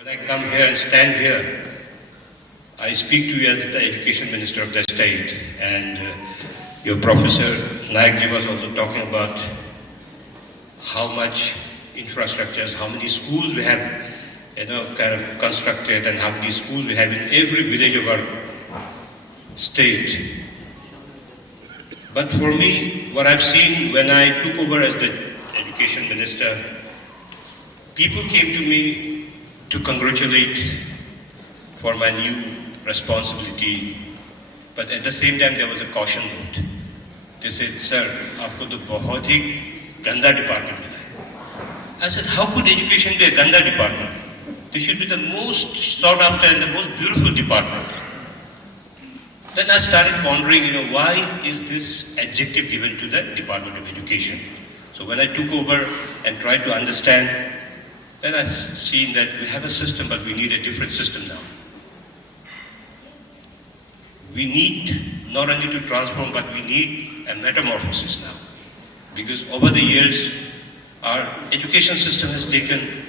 When I come here and stand here, I speak to you as the Education Minister of the state, and your Professor Naikji was also talking about how much infrastructures, how many schools we have, kind of constructed, and how many schools we have in every village of our state. But for me, what I've seen when I took over as the Education Minister, people came to me to congratulate for my new responsibility, but at the same time there was a caution note. They said, "Sir, aapko to bahut hi ganda department mila hai." I said, "How could education be a ganda department? This should be the most sought after and the most beautiful department." Then I started pondering, why is this adjective given to the Department of Education? So when I took over and tried to understand, then I've seen that we have a system, but we need a different system now. We need not only to transform, but we need a metamorphosis now. Because over the years, our education system has taken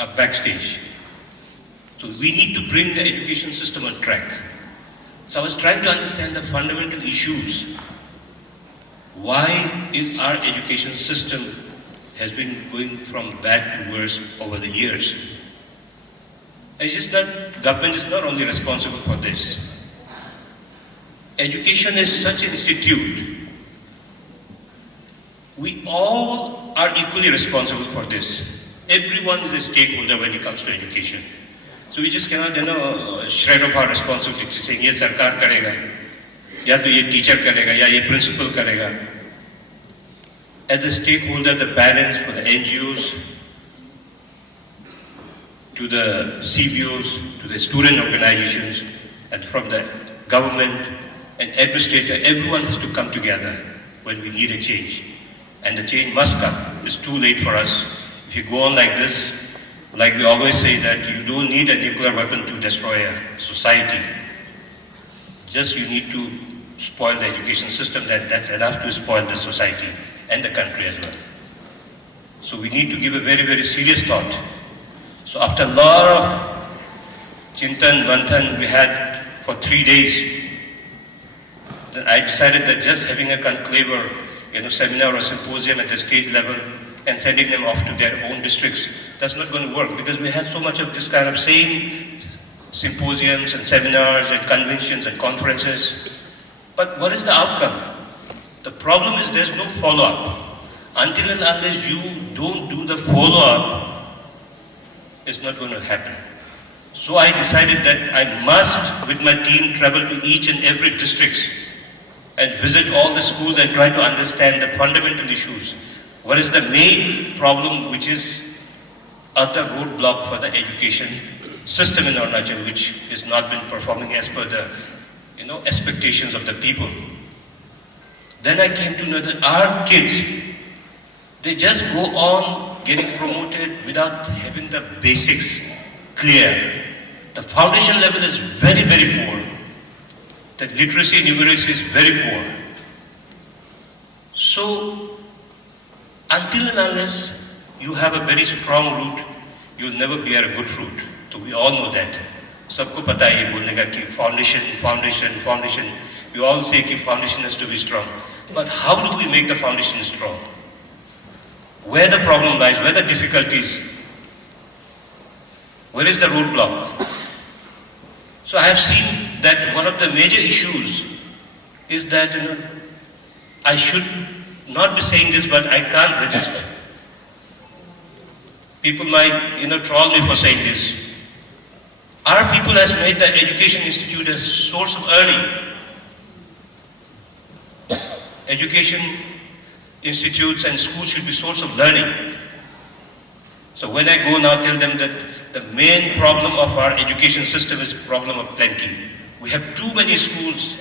a backstage. So we need to bring the education system on track. So I was trying to understand the fundamental issues. Why is our education system has been going from bad to worse over the years? It's just not, government is not only responsible for this. Education is such an institute. We all are equally responsible for this. Everyone is a stakeholder when it comes to education. So we just cannot, shred off our responsibility saying, "Ye sarkar karega, ya to ye teacher karega, ya ye principal karega." As a stakeholder, the parents, for the NGOs, to the CBOs, to the student organizations, and from the government and administrator, everyone has to come together when we need a change. And the change must come. It's too late for us. If you go on like this, like we always say that you don't need a nuclear weapon to destroy a society. Just you need to spoil the education system, that's enough to spoil the society and the country as well. So we need to give a very, very serious thought. So after a lot of chintan, manthan we had for 3 days, then I decided that just having a conclave or seminar or symposium at the state level and sending them off to their own districts, that's not going to work, because we had so much of this kind of same symposiums and seminars and conventions and conferences. But what is the outcome? The problem is there's no follow-up. Until and unless you don't do the follow-up, it's not going to happen. So I decided that I must, with my team, travel to each and every district and visit all the schools and try to understand the fundamental issues. What is the main problem which is at the roadblock for the education system in Arunachal, which has not been performing as per the expectations of the people. Then I came to know that our kids, they just go on getting promoted without having the basics clear. The foundation level is very, very poor. The literacy and numeracy is very poor. So, until and unless you have a very strong root, you'll never bear a good fruit. So we all know that. Sabko pata hai ye bolne ka ki foundation. We all say ki foundation has to be strong. But how do we make the foundation strong? Where the problem lies, where the difficulties, where is the roadblock? So I have seen that one of the major issues is that, I should not be saying this, but I can't resist. People might, troll me for saying this. Our people has made the education institute a source of earning. Education institutes and schools should be source of learning. So when I go now tell them that the main problem of our education system is problem of plenty. We have too many schools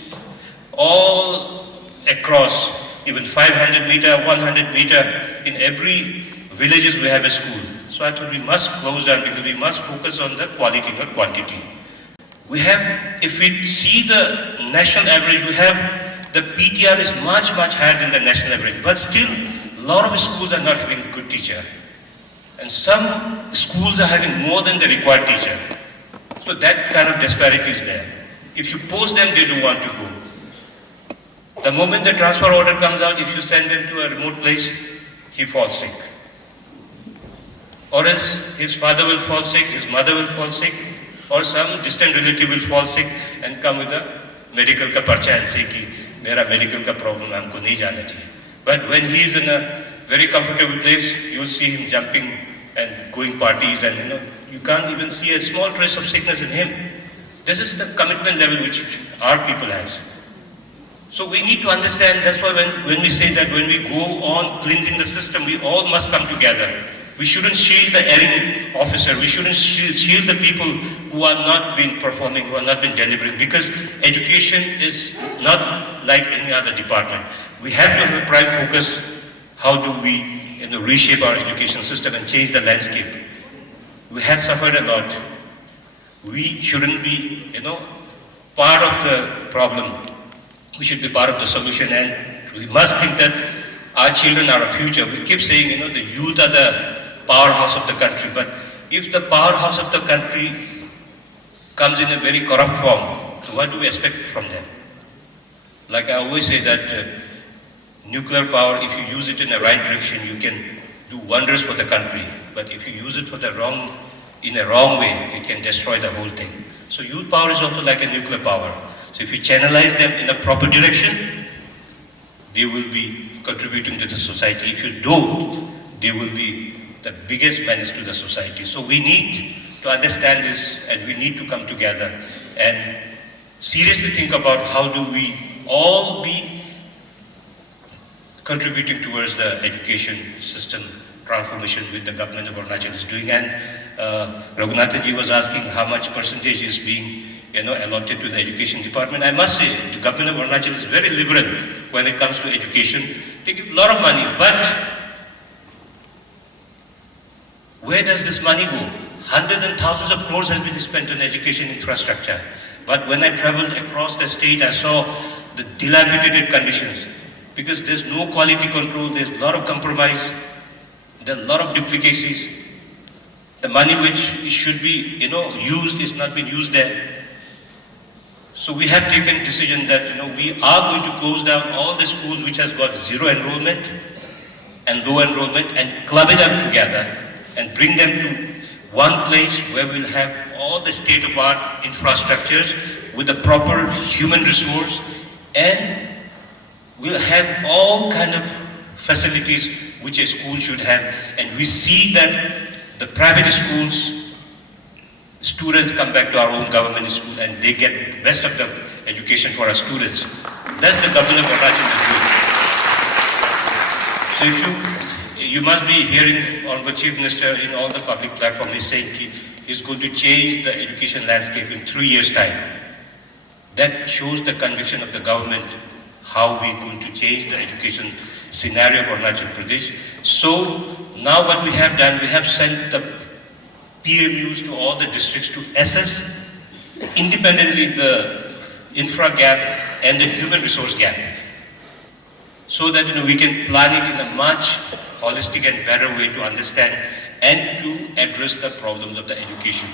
all across, even 500 meter, 100 meter, in every villages we have a school. So I thought we must close down because we must focus on the quality, not quantity. We have, if we see the national average, we have the PTR is much, much higher than the national average. But still, a lot of schools are not having good teacher. And some schools are having more than the required teacher. So that kind of disparity is there. If you post them, they don't want to go. The moment the transfer order comes out, if you send them to a remote place, he falls sick. Or else his father will fall sick, his mother will fall sick, or some distant relative will fall sick and come with a medical ka parcha and say ki mera medical ka problem humko nahi jana chahiye. But when he is in a very comfortable place, you see him jumping and going parties, and you can't even see a small trace of sickness in him. This is the commitment level which our people has. So we need to understand, that's why when we say that when we go on cleansing the system, we all must come together. We shouldn't shield the erring officer, we shouldn't shield the people who are not been performing, who are not been delivering, because education is not like any other department. We have to have a prime focus, how do we reshape our education system and change the landscape. We have suffered a lot. We shouldn't be, part of the problem. We should be part of the solution, and we must think that our children are our future. We keep saying, the youth are the powerhouse of the country, but if the powerhouse of the country comes in a very corrupt form, what do we expect from them? Like I always say that nuclear power, if you use it in the right direction, you can do wonders for the country. But if you use it in a wrong way, it can destroy the whole thing. So youth power is also like a nuclear power. So if you channelize them in a proper direction, they will be contributing to the society. If you don't, they will be the biggest menace to the society. So we need to understand this, and we need to come together and seriously think about how do we all be contributing towards the education system transformation which the government of Arunachal is doing. And Raghunathanji was asking how much percentage is being allotted to the education department. I must say, the government of Arunachal is very liberal when it comes to education. They give a lot of money, but where does this money go? Hundreds and thousands of crores has been spent on education infrastructure. But when I traveled across the state, I saw the dilapidated conditions, because there's no quality control, there's a lot of compromise, there are a lot of duplicacies. The money which should be, used is not being used there. So we have taken decision that, we are going to close down all the schools which has got zero enrollment and low enrollment, and club it up together and bring them to one place where we'll have all the state-of-the-art infrastructures with the proper human resource, and we'll have all kind of facilities which a school should have. And we see that the private schools, students come back to our own government school and they get best of the education for our students. That's the government of Arunachal is doing. So you must be hearing Honorable Chief Minister in all the public platforms, he's saying he's going to change the education landscape in 3 years' time. That shows the conviction of the government, how we're going to change the education scenario for Arunachal Pradesh. So now what we have done, we have sent the PMUs to all the districts to assess independently the infra gap and the human resource gap, so that we can plan it in a much holistic and better way to understand and to address the problems of the education.